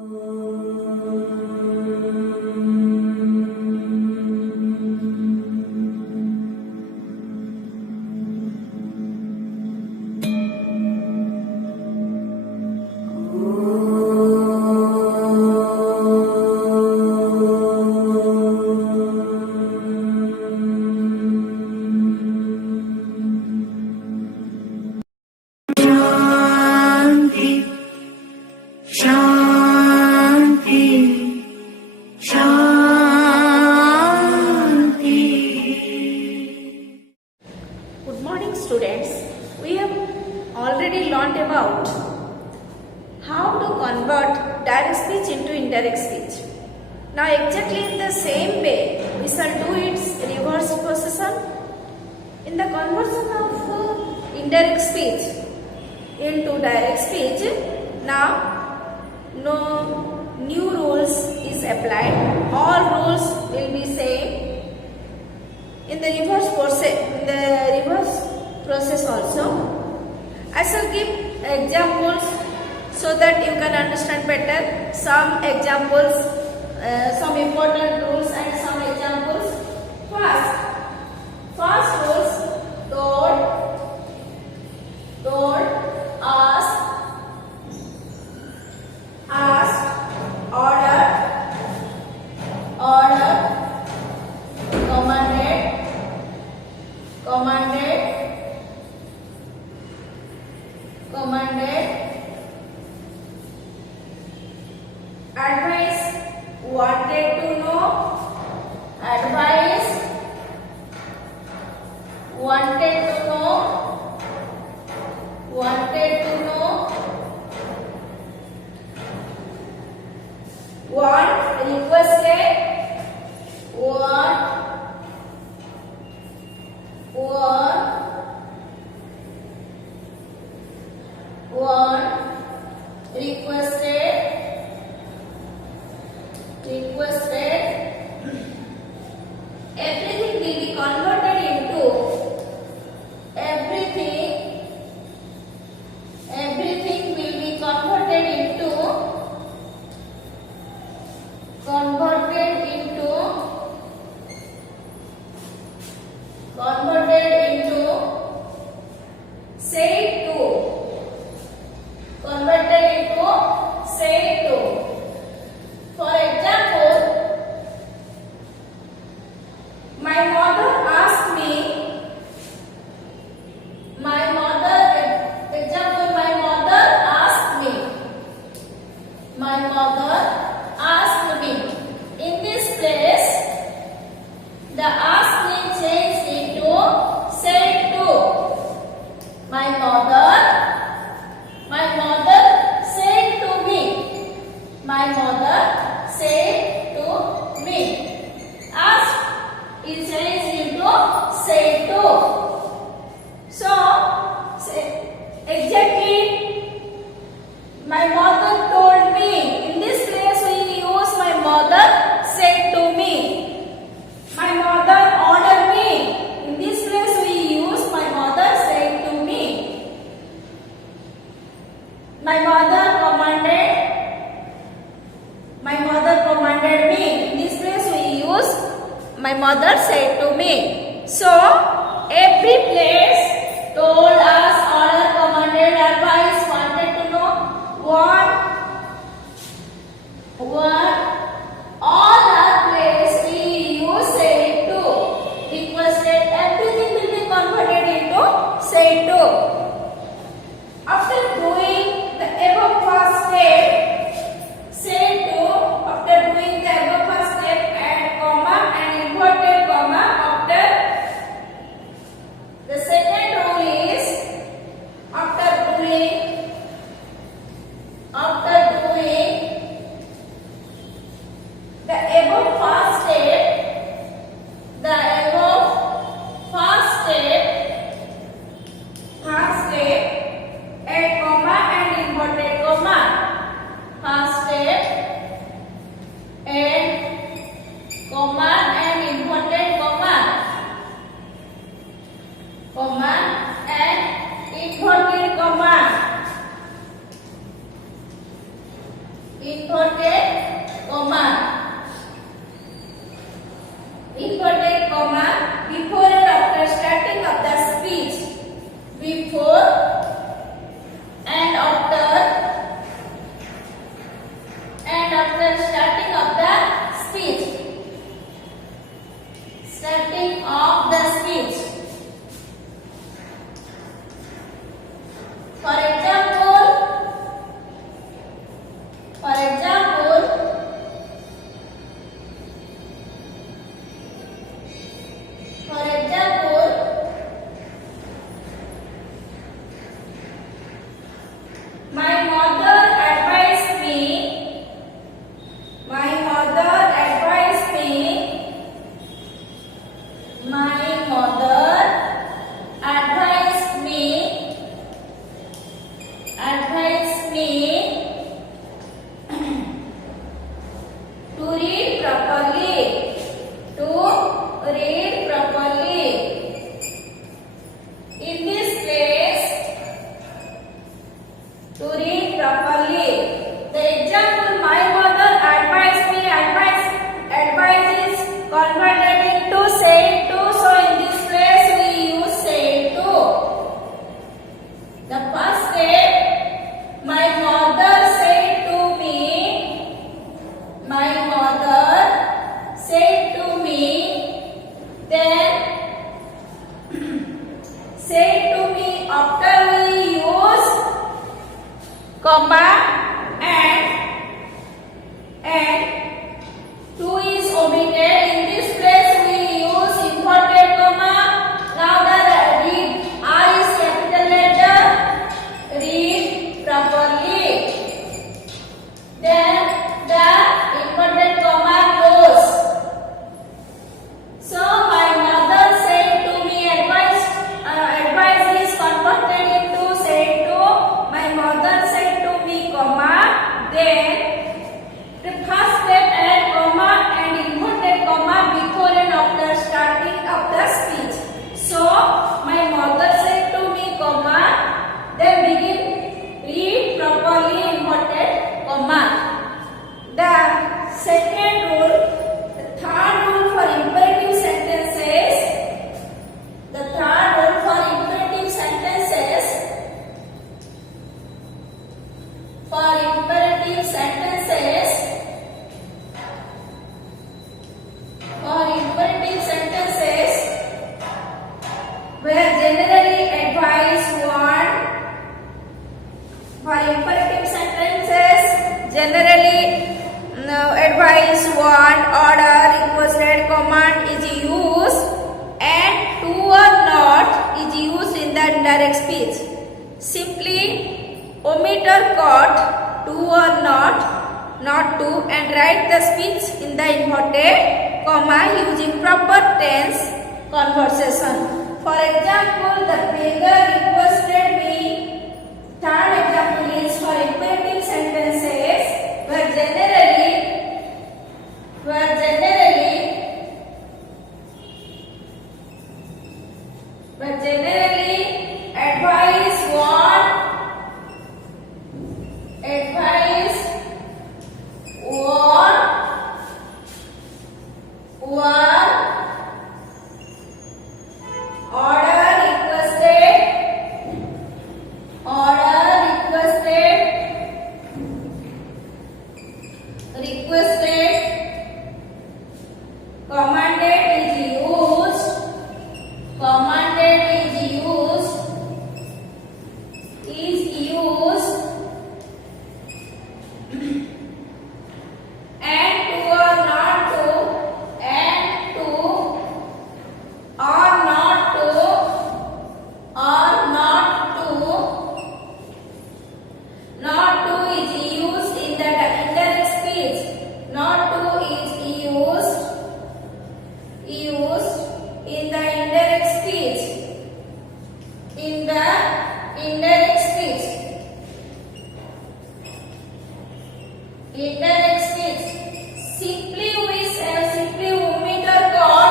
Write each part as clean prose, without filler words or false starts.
Good morning, students. We have already learned about how to convert direct speech into indirect speech. Now exactly in the same way we shall do its reverse procession. In the conversion of indirect speech into direct speech, now no new rules is applied. All rules will be same. In the reverse process also, I shall give examples so that you can understand better. Some examples, some important rules and some examples. First rules: told, asked, ordered, commanded, advice, wanted to know, advice, wanted to know, want, requested, want, requested, everything will be converted into everything will be converted into said to. Converted into said to. For example, my mother asked me. My mother asked me. My mother asked me. In this place, the asked me changed into said to. My mother said to me. My mother said to me. Ask is changed into said to. So, exactly, my mother told me. In this place we use my mother said to me. My mother ordered me. In this place we use my mother said to me. My mother commanded me. In this place we use my mother said to me. So every place, told us, ordered, commanded, advised, wanted to know, want, all are place we use said to. Requested, everything will be converted into said to. After doing the above first step, said to, after doing the above first step, add comma and inverted comma after. The second rule is, after doing inverted comma. Inverted comma before and after starting of the speech. Before and after starting of the speech. Starting of the speech. For example, my mother advised me to read properly. In this place, to read properly. The example, my mother advised me, advice is converted into said to. So in this place we use said to. The first step, my mother said to me. Then said to me, after we use comma and to is omitted. In this place we use inverted comma. Now the read, R is capital letter, read properly. Then the inverted comma close. So my mother said to me, advice is converted into said to. My mother said to me, comma. Then the first step, add comma and inverted comma before and after starting of the speech. So my mother said to me, comma. Then begin read properly inverted comma. The second rule, the third rule for imperative sentences. The third rule for imperative sentences. Where generally advice want. For imperative sentences, generally advice, want, order, requested, command is used, and to or not is used in the indirect speech. Simply omit or cut to or not to, and write the speech in the inverted comma using proper tense conversation. For example, the beggar requested me. Third example is for imperative sentences where generally advice, want, order requested, commanded is used, and to or not to, not to is used in the indirect speech. Not to is used in the indirect speech. Simply we say, simply omit or cut.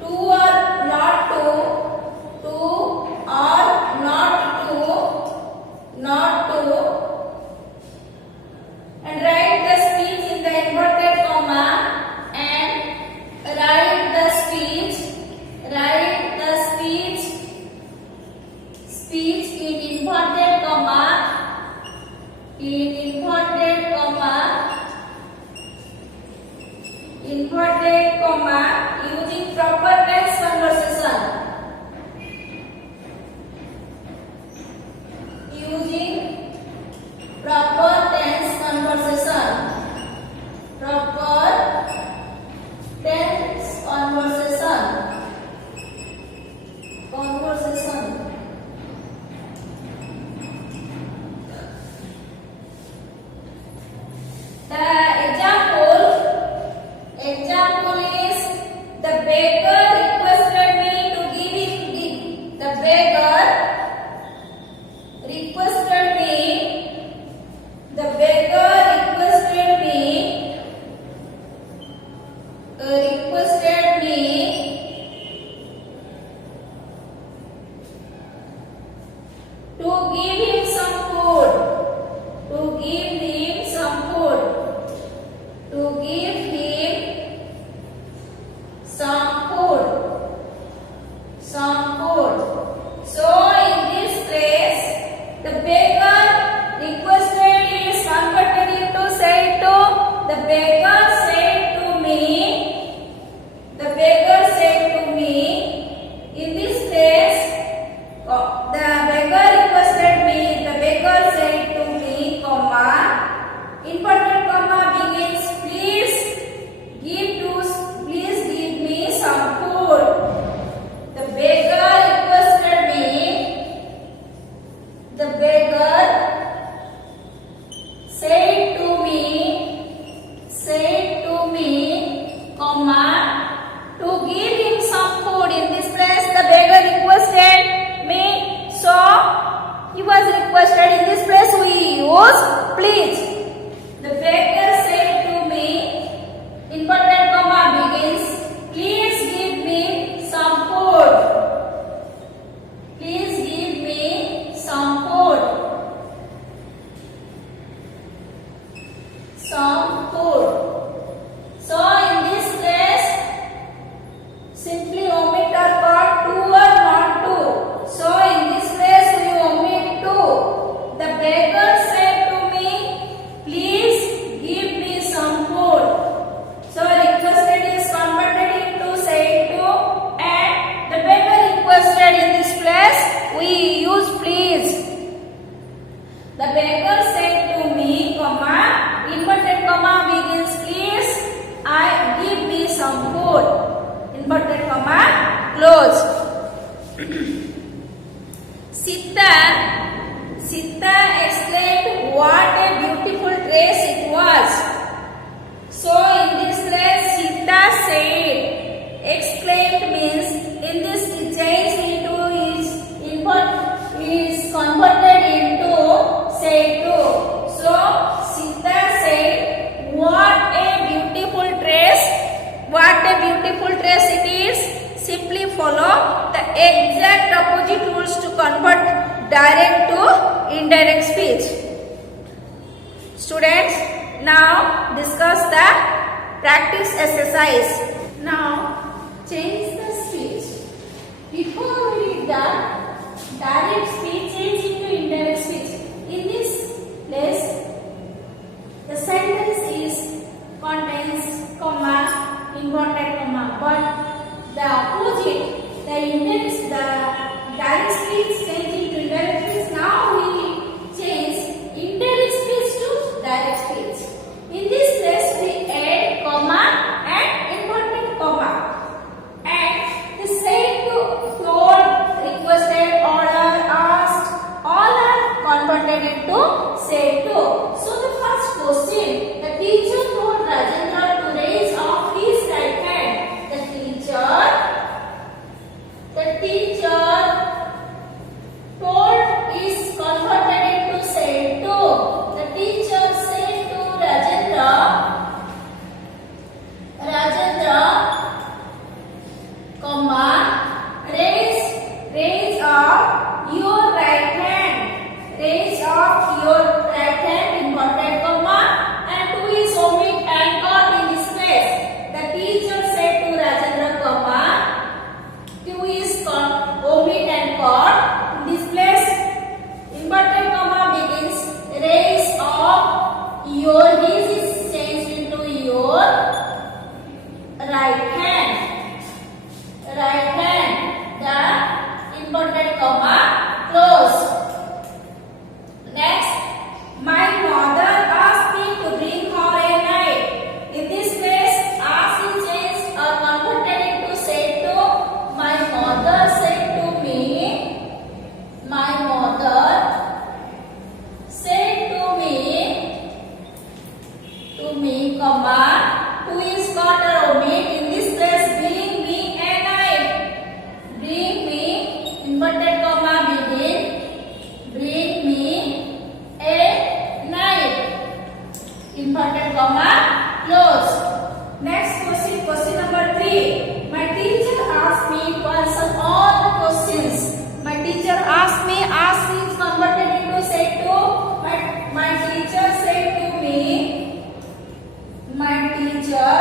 To close. Sita exclaimed what a beautiful dress it was. So in this dress Sita said, exclaimed means in this change into is converted into said to. So Sita said what a beautiful dress. What a beautiful dress it is. Simply follow the exact opposite rules to convert direct to indirect speech. Students, now discuss the practice exercise. Now change the speech. Before we read the direct speech, change into indirect speech. In this place, the sentence contains comma, inverted comma, but the opposite, the direct speech change into indirect speech. Now we change indirect speech to direct speech. In this place we add comma and inverted comma. And the said, told, requested, ordered, asked, all are converted into said to. So the first question, the teacher told Rajendra to raise up his right hand. The teacher told is converted into said to. The teacher said to Rajendra, comma, raise up your right hand. Raise up your right hand, inverted comma, and who is omit and caught in this place. The teacher said to Rajendra, comma, who is omit and caught in this place. Inverted comma begins, raise up your, his is changed into your right hand. Right hand. The inverted comma close. Next, my mother asked me to bring her a knife. In this place, asked is changed or converted into said to. My mother said to me. My mother said to me, comma, who is caught or omit. In this place, bring me a knife. Bring me, inverted comma begin. Bring me a knife. Inverted comma close. Next question, question number 3. My teacher asked me to answer all the questions. My teacher asked me, asked is converted into said to. My teacher said to me. My teacher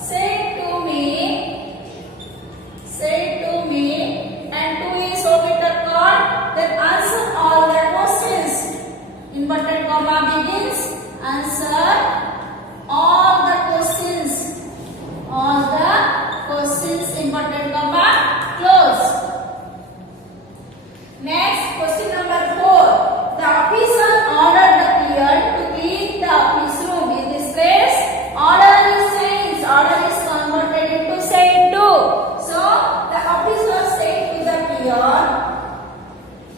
said to me, and to is omitted called, then answer all the questions. Inverted comma begins, answer all the questions. All the questions, inverted comma close. Next, question number 4. The officer ordered the clerk to clean the office room. In this place, order is changed. Order is converted into said to. So, the officer said to the clerk.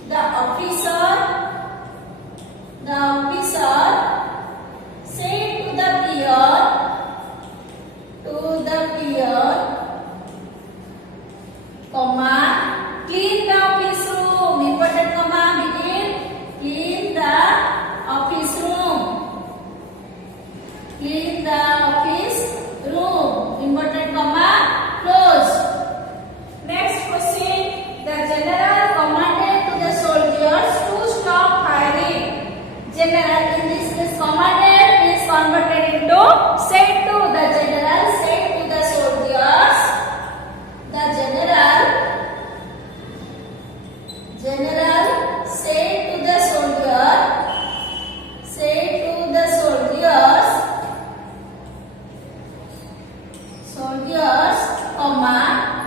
The officer said to the clerk, comma, clean the office room. Inverted comma begin, clean the office room. Clean the office room. Inverted comma close. Next question, the general commanded to the soldiers to stop firing. General in this case commanded is converted into said to. The general said to the soldiers. The general said to the soldiers, comma,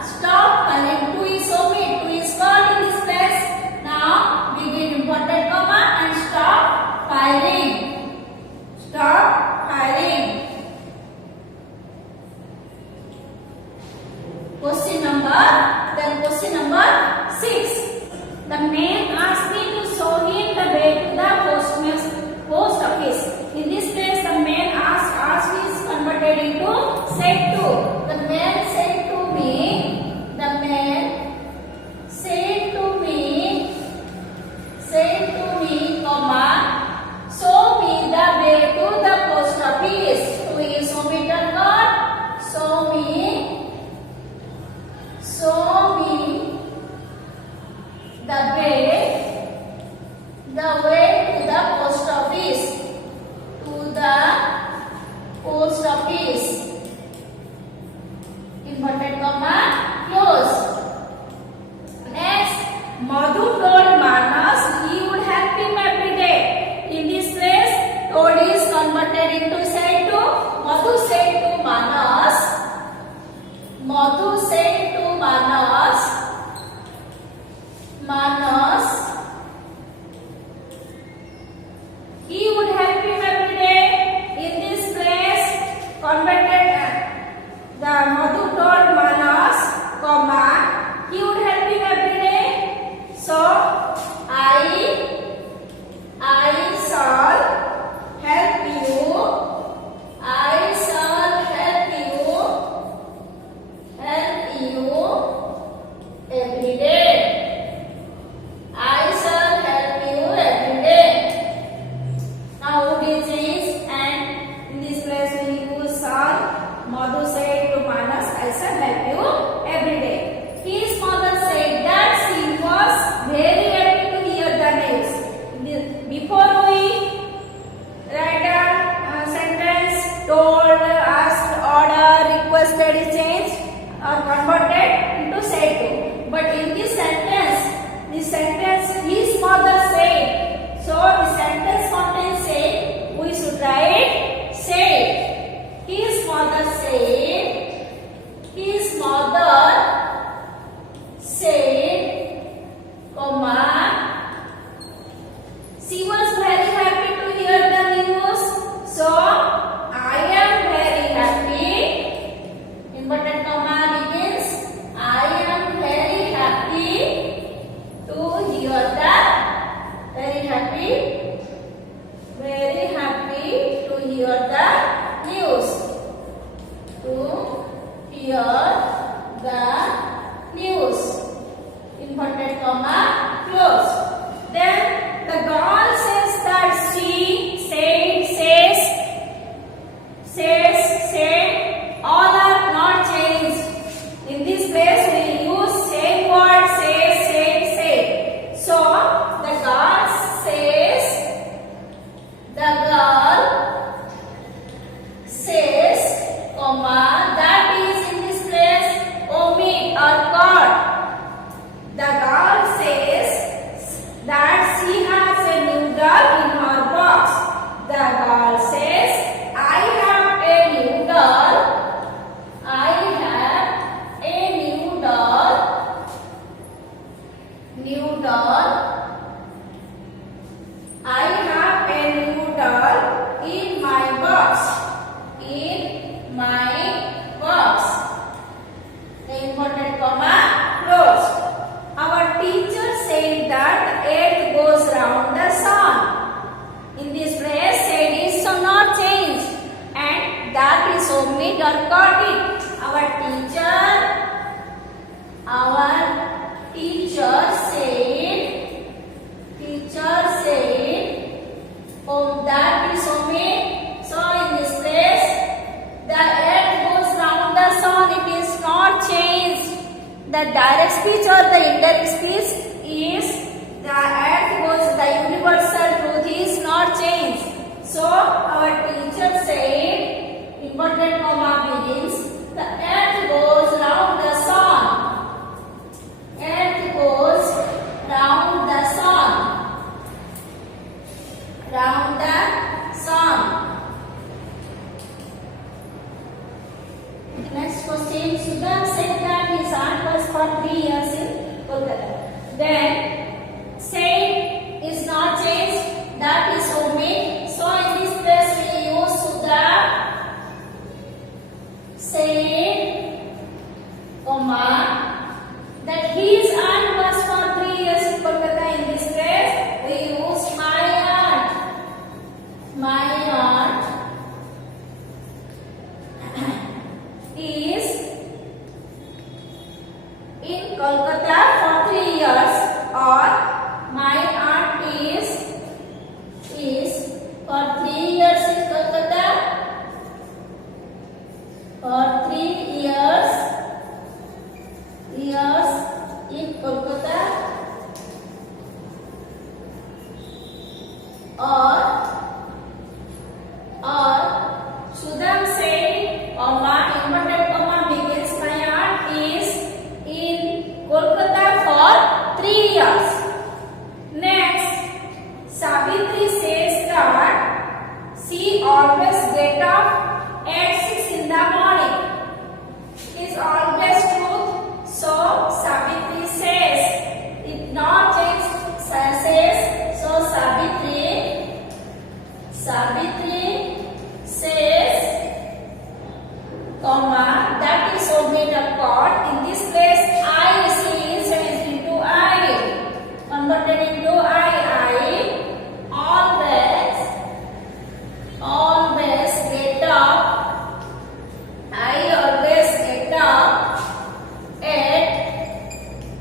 stop firing. To is omit. To is called in this place. Now begin inverted comma and stop firing. Stop firing. Question number here. Then question number 6. The man asked me to show him the way to the post office. In this place, the man asked is converted into said to. The man said to me. The man said to me, comma, show me the way to the post office. To is omitted word. Show me the way to the post office. To the post office. Inverted comma, close. Next, Madhu told Manas he would help him every day. In this place, told is converted into said to. Madhu said to Manas. Madhu said to Manas. He would help him every day. In this place, converted the Madhu told Manas, comma, he would help him every day. So, I shall help you. I shall help you every day. I shall help you every day. Now would you change and in this place we use shall. Madhu said to Manas, I shall help you every day. His mother said that she was very happy to hear the news. Before we write a sentence, told, asked, order, requested is changed or converted into said to. But in this sentence, his mother said. So the sentence contains say. We should write said. His mother said. His mother said, comma, she was very happy to hear the news. So I am very happy. Inverted comma begins. I am very happy to hear the. Very happy to hear the news. To hear the news. Inverted comma, close. Then the girl says that she said, all are not changed. In this place we use same word say. So the girl says, comma, that is in this place omit or cut. The girl says that she has a noodle in her box. The girl says, I have a noodle. I have a noodle in my box. The inverted comma closed. Our teacher said that the earth goes round the sun. In this place, said is so not changed, and that is omit or cut it. Our teacher said, oh, that is omit. So in this place, the earth goes round the sun. It is not changed. The direct speech or the indirect speech is the earth goes, the universal truth is not changed. So our teacher said, inverted comma begins, the earth goes round the sun. Earth goes round the sun. Round the sun. Next question, Sudham said that his aunt was for 3 years in Kolkata. Then, said is not changed, that is omit. So, in this place we use Sudha. Said that his aunt was for 3 years in Kolkata. In this place, we use my aunt. My aunt is in Kolkata for 3 years, or my aunt is for 3 years in Kolkata. For 3 years in Kolkata, or Sudham said, inverted comma begins, my aunt is in Kolkata for 3 years. Next, Savitri says that she always get up at 6 in the morning. Is always truth. So Savitri says, it not change, says, so Savitri says, comma, that is omit a chord. In this place, I is changed into I, converted into I always get up. I always get up at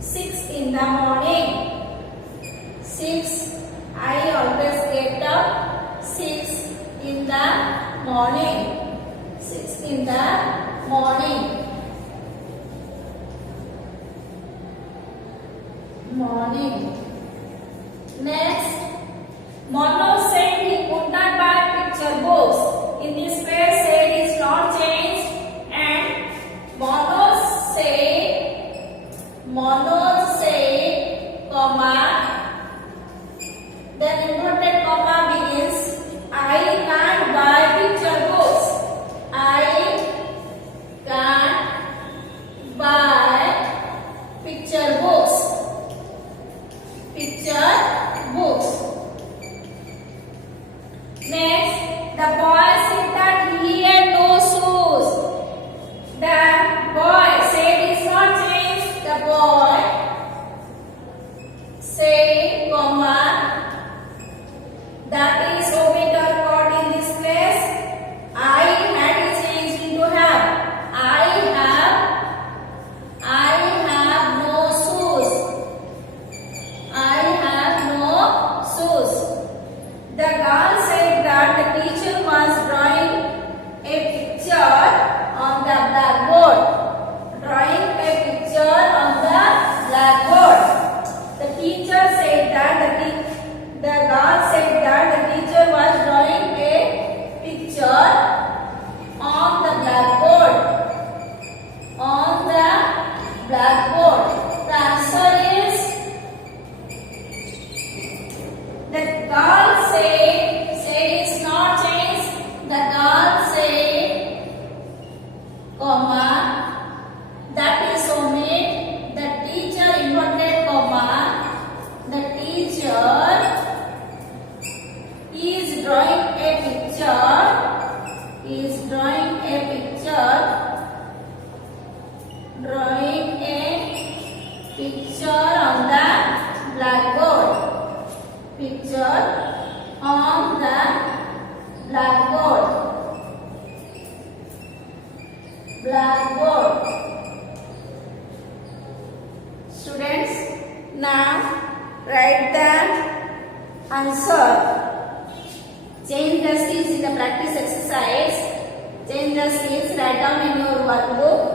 6 in the morning. 6. I always get up 6 in the morning. 6 in the morning. Next, Mono said he could not buy picture books. In this place, said is not changed, and Mono said, comma, then inverted comma begins, I can't buy picture books. I can't buy picture books. Next, the boy said that he had no shoes. The boy said it's not changed. The boy said, comma, that is omit or chord in this place. I had changed into have. I have no shoes. I have no shoes. The girl said that the teacher was drawing a picture on the blackboard. Drawing a picture on the blackboard. The teacher said that the girl said that the teacher was drawing a picture on the blackboard. On the blackboard. The answer is, the girl said is not changed. The girl said, comma, that is omit. The teacher inverted comma. The teacher is drawing a picture. Drawing a picture on the blackboard. Picture on the blackboard. Students, now write the answer. Change the seats in the practice exercise. Change the seats, write down in your workbook.